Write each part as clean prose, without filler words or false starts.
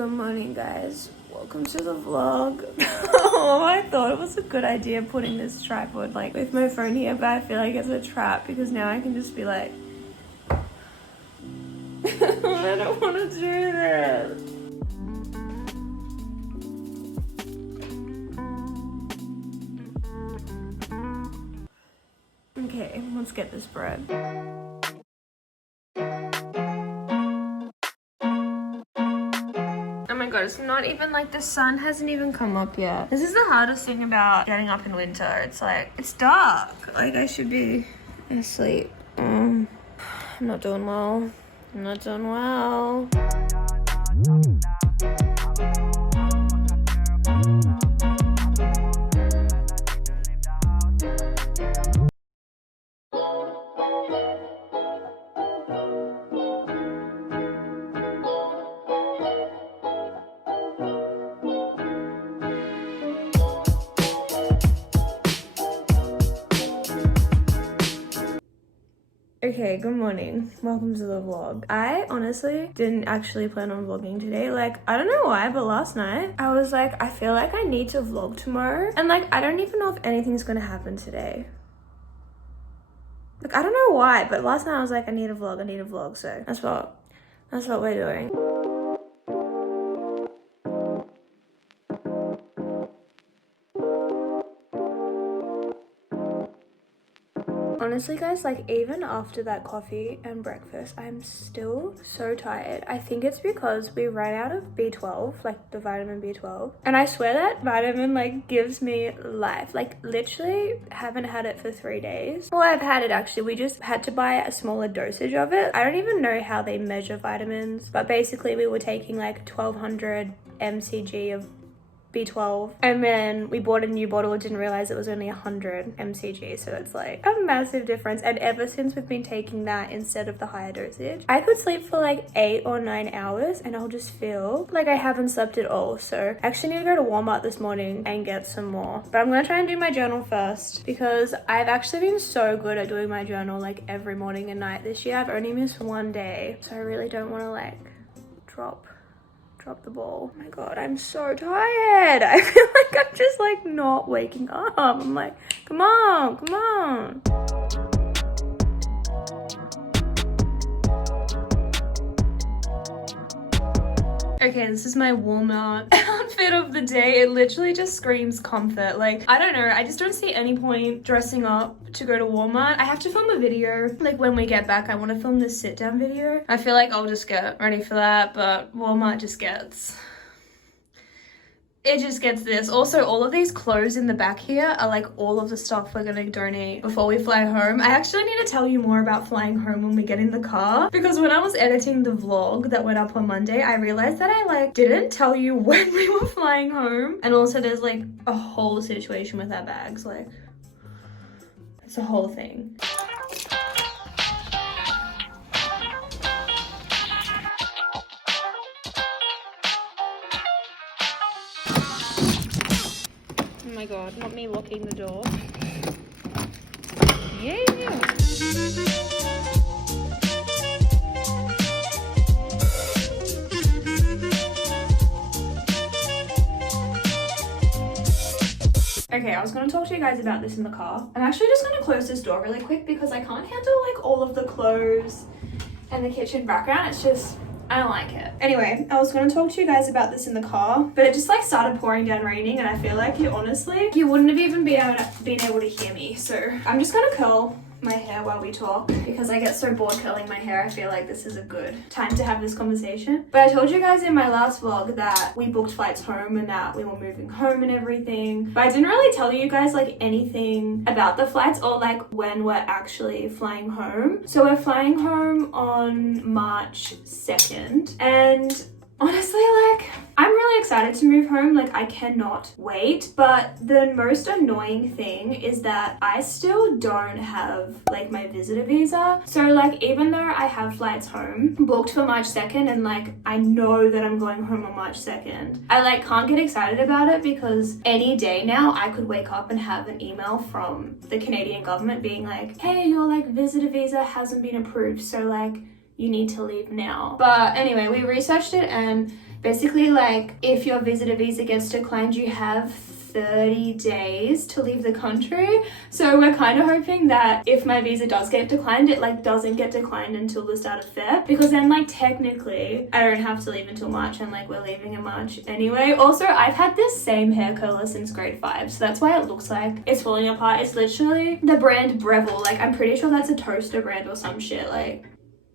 Good morning, guys. Welcome to the vlog. Oh, I thought it was a good idea putting this tripod like with my phone here, but I feel like it's a trap because now I can just be like I don't want to do this. Okay, let's get this bread. Oh my god, it's not even like the sun hasn't even come up yet. This is the hardest thing about getting up in winter. It's like, it's dark. Like I should be asleep. I'm not doing well. I'm not doing well. Okay, good morning. Welcome to the vlog. I honestly didn't actually plan on vlogging today. Like, I don't know why, but last night I was like, I feel like I need to vlog tomorrow. And like, I don't even know if anything's gonna happen today. Like, I don't know why, but last night I was like, I need a vlog. So that's what we're doing. Honestly, guys, like even after that coffee and breakfast, I'm still so tired. I think it's because we ran out of B12, like the vitamin B12. And I swear that vitamin like gives me life. Like literally haven't had it for 3 days. Well, I've had it actually. We just had to buy a smaller dosage of it. I don't even know how they measure vitamins, but basically we were taking like 1200 mcg of B12 and then we bought a new bottle and didn't realize it was only 100 mcg, so it's like a massive difference. And ever since we've been taking that instead of the higher dosage, I could sleep for like 8 or 9 hours and I'll just feel like I haven't slept at all. So I actually need to go to Walmart this morning and get some more, but I'm gonna try and do my journal first because I've actually been so good at doing my journal like every morning and night this year. I've only missed 1 day, so I really don't want to like drop the ball. Oh my god, I'm so tired. I feel like I'm just like not waking up. I'm like, come on. Okay, this is my Walmart outfit of the day. It literally just screams comfort. Like, I don't know, I just don't see any point dressing up to go to Walmart. I have to film a video. Like, when we get back, I want to film this sit-down video. I feel like I'll just get ready for that, but Walmart just gets this. Also, all of these clothes in the back here are like all of the stuff we're gonna donate before we fly home. I actually need to tell you more about flying home when we get in the car, because when I was editing the vlog that went up on Monday, I realized that I like didn't tell you when we were flying home. And also there's like a whole situation with our bags. Like, it's a whole thing. Oh my god, not me locking the door. Yeah. Okay, I was gonna talk to you guys about this in the car. I'm actually just gonna close this door really quick because I can't handle like all of the clothes and the kitchen background. It's just, I don't like it. Anyway, I was gonna talk to you guys about this in the car, but it just like started pouring down raining and I feel like you wouldn't have even been able to hear me. So I'm just gonna curl my hair while we talk because I get so bored curling my hair. I feel like this is a good time to have this conversation. But I told you guys in my last vlog that we booked flights home and that we were moving home and everything, but I didn't really tell you guys like anything about the flights or like when we're actually flying home. So we're flying home on March 2nd and honestly, like, I'm really excited to move home. Like, I cannot wait. But the most annoying thing is that I still don't have, like, my visitor visa. So, like, even though I have flights home booked for March 2nd and, like, I know that I'm going home on March 2nd, I, like, can't get excited about it because any day now I could wake up and have an email from the Canadian government being like, hey, your, like, visitor visa hasn't been approved. So, like, you need to leave now. But anyway, we researched it, and basically, like, if your visitor visa gets declined, you have 30 days to leave the country. So we're kind of hoping that if my visa does get declined, it like doesn't get declined until the start of Feb, because then like technically I don't have to leave until March, and like we're leaving in March anyway. Also, I've had this same hair curler since grade 5, so that's why it looks like it's falling apart. It's literally the brand Breville. Like, I'm pretty sure that's a toaster brand or some shit. Like,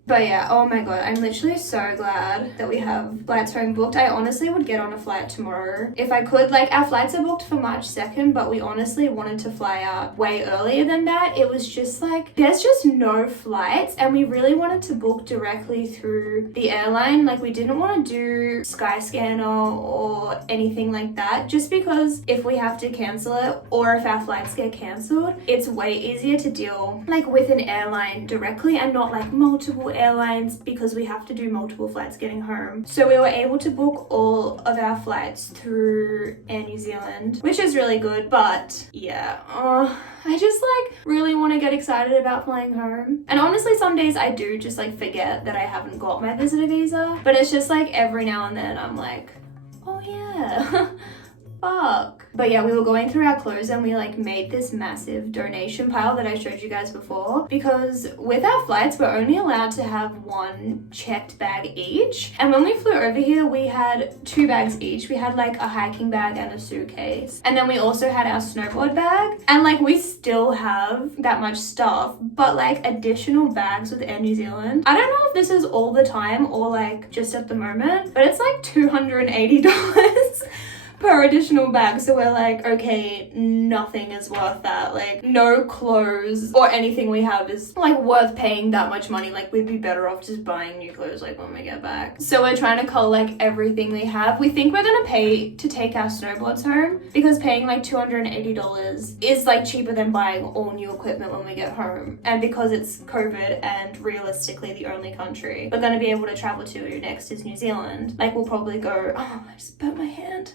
but yeah, oh my god, I'm literally so glad that we have flights home booked. I honestly would get on a flight tomorrow if I could. Like, our flights are booked for March 2nd, but we honestly wanted to fly out way earlier than that. It was just like, there's just no flights, and we really wanted to book directly through the airline. Like, we didn't want to do Skyscanner or anything like that, just because if we have to cancel it or if our flights get cancelled, it's way easier to deal like with an airline directly and not like multiple airlines, because we have to do multiple flights getting home. So we were able to book all of our flights through Air New Zealand, which is really good. But yeah, I just like really want to get excited about flying home. And honestly, some days I do just like forget that I haven't got my visitor visa, but it's just like every now and then I'm like, oh yeah. Fuck. But yeah, we were going through our clothes and we like made this massive donation pile that I showed you guys before, because with our flights we're only allowed to have one checked bag each, and when we flew over here we had 2 bags each. We had like a hiking bag and a suitcase, and then we also had our snowboard bag, and like we still have that much stuff, but like additional bags with Air New Zealand, I don't know if this is all the time or like just at the moment, but it's like $280 per additional bag. So we're like, okay, nothing is worth that. Like, no clothes or anything we have is like worth paying that much money. Like, we'd be better off just buying new clothes like when we get back. So we're trying to cull like everything we have. We think we're gonna pay to take our snowboards home, because paying like $280 is like cheaper than buying all new equipment when we get home. And because it's COVID and realistically the only country we're gonna be able to travel to next is New Zealand, like we'll probably go, oh, I just burnt my hand.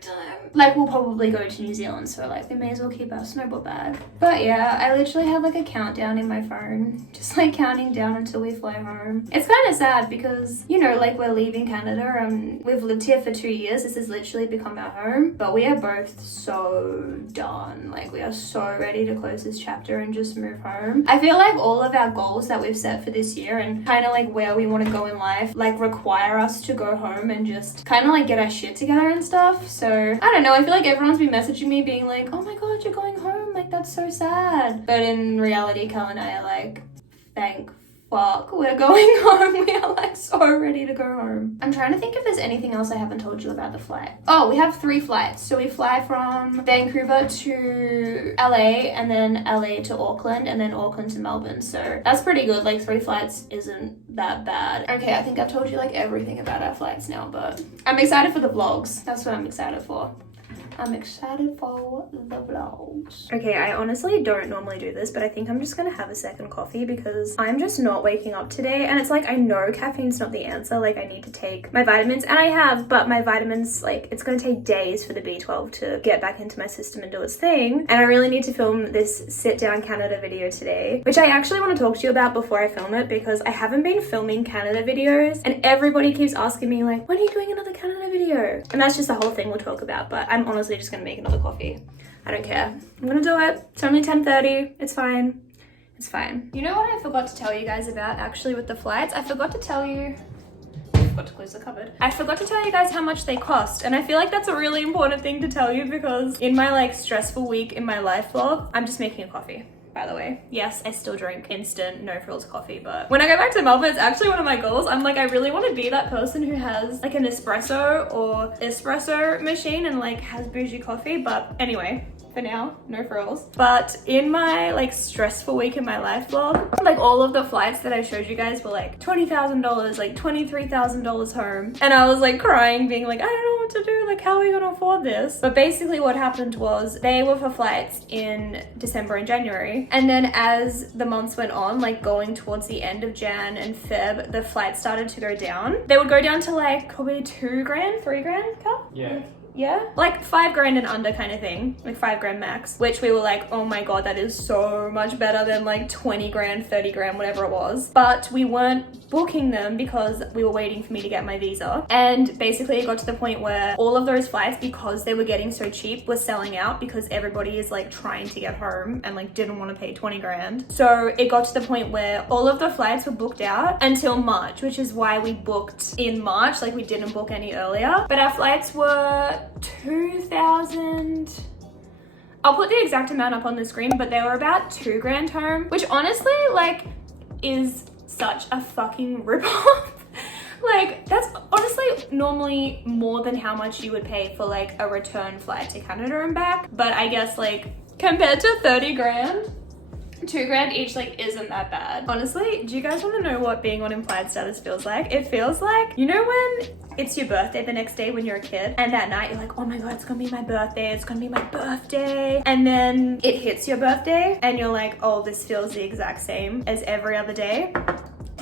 Time. Like, we'll probably go to New Zealand, so like we may as well keep our snowboard bag. But yeah, I literally have like a countdown in my phone, just like counting down until we fly home. It's kind of sad because, you know, like we're leaving Canada and we've lived here for 2 years. This has literally become our home, but we are both so done. Like, we are so ready to close this chapter and just move home. I feel like all of our goals that we've set for this year and kind of like where we want to go in life like require us to go home and just kind of like get our shit together and stuff. So I don't know, I feel like everyone's been messaging me being like, oh my god, you're going home, like that's so sad. But in reality, Cal and I are like, thank fuck, we're going home. We are like so ready to go home. I'm trying to think if there's anything else I haven't told you about the flight. Oh, we have 3 flights. So we fly from Vancouver to LA, and then LA to Auckland, and then Auckland to Melbourne. So that's pretty good. Like 3 flights isn't that bad. Okay, I think I've told you like everything about our flights now, but I'm excited for the vlogs. That's what I'm excited for. I'm excited for the vlogs. Okay, I honestly don't normally do this, but I think I'm just gonna have a second coffee because I'm just not waking up today. And it's like, I know caffeine's not the answer. Like, I need to take my vitamins, and I have, but my vitamins, like, it's gonna take days for the B12 to get back into my system and do its thing. And I really need to film this sit down Canada video today, which I actually want to talk to you about before I film it, because I haven't been filming Canada videos and everybody keeps asking me like, when are you doing another Canada video? And that's just the whole thing we'll talk about, but I'm honestly just gonna make another coffee. I don't care. I'm gonna do it. It's only 10:30. It's fine. It's fine. You know what I forgot to tell you guys about actually with the flights? I forgot to tell you, I forgot to close the cupboard. I forgot to tell you guys how much they cost, and I feel like that's a really important thing to tell you, because in my like stressful week in my life vlog, I'm just making a coffee. By the way, yes, I still drink instant no frills coffee, but when I go back to Melbourne, it's actually one of my goals. I'm like, I really want to be that person who has like an espresso machine and like has bougie coffee. But anyway, for now, no frills. But in my like stressful week in my life vlog, like all of the flights that I showed you guys were like $20,000, like $23,000 home. And I was like crying, being like, I don't know what to do. Like, how are we gonna afford this? But basically what happened was they were for flights in December and January. And then as the months went on, like going towards the end of Jan and Feb, the flights started to go down. They would go down to like probably $2,000, $3,000, Cal? Yeah. Yeah, like 5 grand and under kind of thing, like 5 grand max, which we were like, oh my god, that is so much better than like 20 grand, 30 grand, whatever it was. But we weren't booking them because we were waiting for me to get my visa. And basically it got to the point where all of those flights, because they were getting so cheap, were selling out because everybody is like trying to get home and like didn't want to pay 20 grand. So it got to the point where all of the flights were booked out until March, which is why we booked in March, like we didn't book any earlier. But our flights were 2,000. I'll put the exact amount up on the screen, but they were about 2 grand home, which honestly like is such a fucking rip-off. Like that's honestly normally more than how much you would pay for like a return flight to Canada and back. But I guess like compared to 30 grand, 2 grand each like isn't that bad. Honestly, do you guys want to know what being on implied status feels like? It feels like, you know when it's your birthday the next day when you're a kid and that night you're like, oh my god, it's gonna be my birthday, it's gonna be my birthday. And then it hits your birthday and you're like, oh, this feels the exact same as every other day.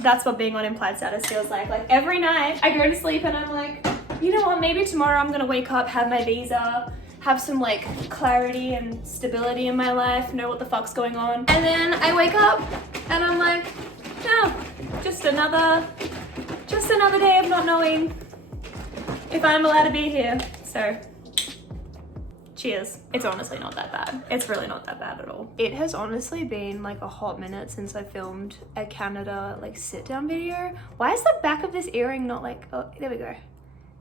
That's what being on implied status feels like. Like every night I go to sleep and I'm like, you know what, maybe tomorrow I'm gonna wake up, have my visa, have some like clarity and stability in my life, know what the fuck's going on. And then I wake up and I'm like, no, just another day of not knowing if I'm allowed to be here. So cheers. It's honestly not that bad. It's really not that bad at all. It has honestly been like a hot minute since I filmed a Canada like sit down video. Why is the back of this earring not like, oh, there we go.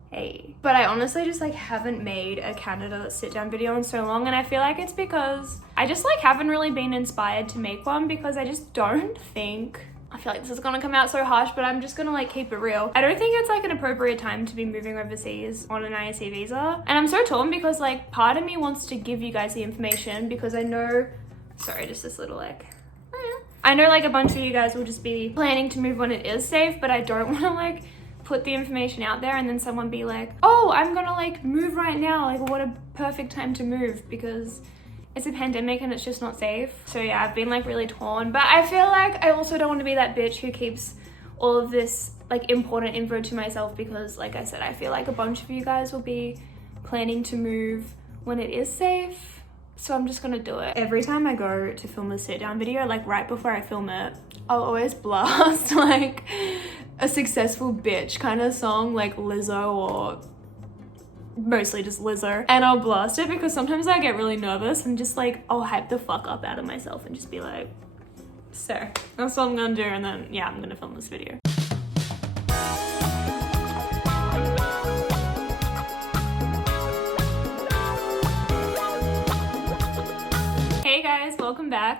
Hey. But I honestly just like haven't made a Canada sit down video in so long, and I feel like it's because I just like haven't really been inspired to make one because I just don't think, I feel like this is gonna come out so harsh, but I'm just gonna like keep it real. I don't think it's like an appropriate time to be moving overseas on an IEC visa. And I'm so torn because like part of me wants to give you guys the information because I know, sorry, just this little like, I know like a bunch of you guys will just be planning to move when it is safe, but I don't wanna like put the information out there and then someone be like, oh, I'm gonna like move right now, like what a perfect time to move because it's a pandemic and it's just not safe. So yeah, I've been like really torn, but I feel like I also don't want to be that bitch who keeps all of this like important info to myself because like I said, I feel like a bunch of you guys will be planning to move when it is safe. So I'm just gonna do it. Every time I go to film a sit down video, like right before I film it, I'll always blast like a successful bitch kind of song like Lizzo or mostly just Lizzo, and I'll blast it because sometimes I get really nervous and just like I'll hype the fuck up out of myself and just be like, so that's what I'm gonna do, and then yeah, I'm gonna film this video. Hey guys, welcome back.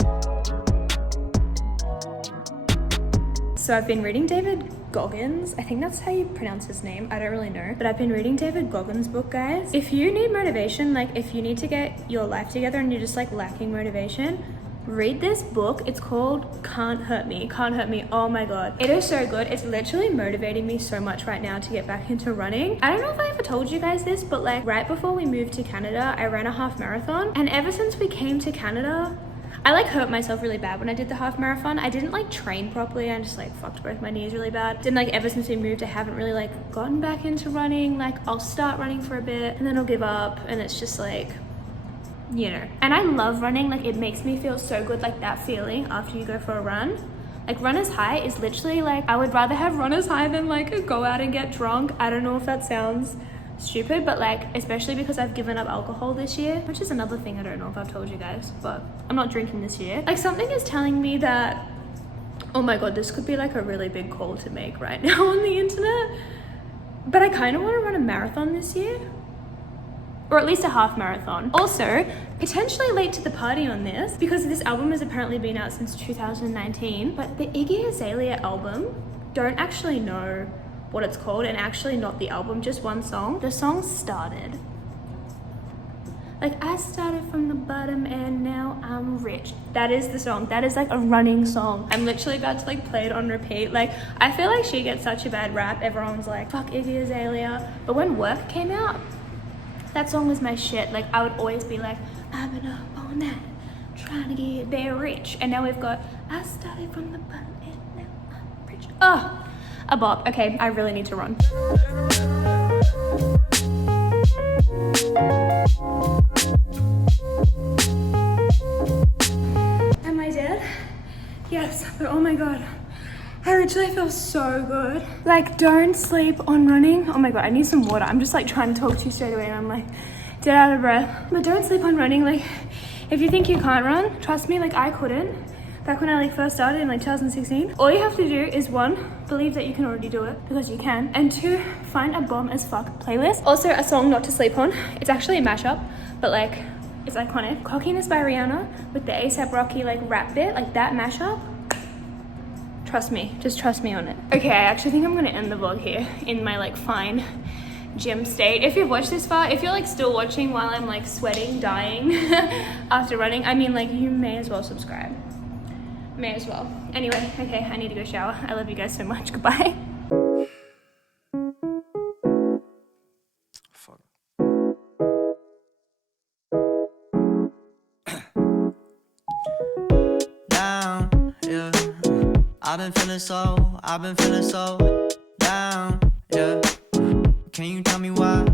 So I've been reading David Goggins, I think that's how you pronounce his name, I don't really know, but I've been reading David Goggins' book, guys. If you need motivation, like if you need to get your life together and you're just like lacking motivation, read this book. It's called Can't Hurt Me. Can't Hurt Me. Oh my god, it is so good. It's literally motivating me so much right now to get back into running. I don't know if I ever told you guys this, but like right before we moved to Canada, I ran a half marathon, and ever since we came to Canada, I like hurt myself really bad when I did the half marathon. I didn't like train properly. I just like fucked both my knees really bad. Then like ever since we moved, I haven't really like gotten back into running. Like I'll start running for a bit and then I'll give up, and it's just like, you know. And I love running. Like it makes me feel so good, like that feeling after you go for a run. Like runner's high is literally like, I would rather have runner's high than like go out and get drunk. I don't know if that sounds stupid, but like especially because I've given up alcohol this year, which is another thing I don't know if I've told you guys, but I'm not drinking this year. Like something is telling me that, oh my god, this could be like a really big call to make right now on the internet, but I kind of want to run a marathon this year, or at least a half marathon. Also, potentially late to the party on this because this album has apparently been out since 2019, but the Iggy Azalea album, don't actually know what it's called, and actually not the album, just one song. The song Started. Like I started from the bottom and now I'm rich. That is the song. That is like a running song. I'm literally about to like play it on repeat. Like I feel like she gets such a bad rap. Everyone's like, fuck Iggy Azalea. But when Work came out, that song was my shit. Like I would always be like, I've been up all night trying to get very rich. And now we've got, I started from the bottom and now I'm rich. Oh, a bop. Okay, I really need to run. Am I dead? Yes, but oh my god. I literally feel so good. Like, don't sleep on running. Oh my god, I need some water. I'm just like trying to talk to you straight away and I'm like dead out of breath. But don't sleep on running. Like, if you think you can't run, trust me, like I couldn't. Back when I like first started in like 2016. All you have to do is one, believe that you can already do it because you can. And two, find a bomb as fuck playlist. Also a song not to sleep on. It's actually a mashup, but like it's iconic. Cockiness by Rihanna with the A$AP Rocky like rap bit, like that mashup. Trust me, just trust me on it. Okay, I actually think I'm gonna end the vlog here in my like fine gym state. If you've watched this far, if you're like still watching while I'm like sweating, dying after running, I mean like you may as well subscribe. May as well. Anyway, okay, I need to go shower. I love you guys so much. Goodbye. Fuck. Down, yeah. I've been feeling so down, yeah. Can you tell me why?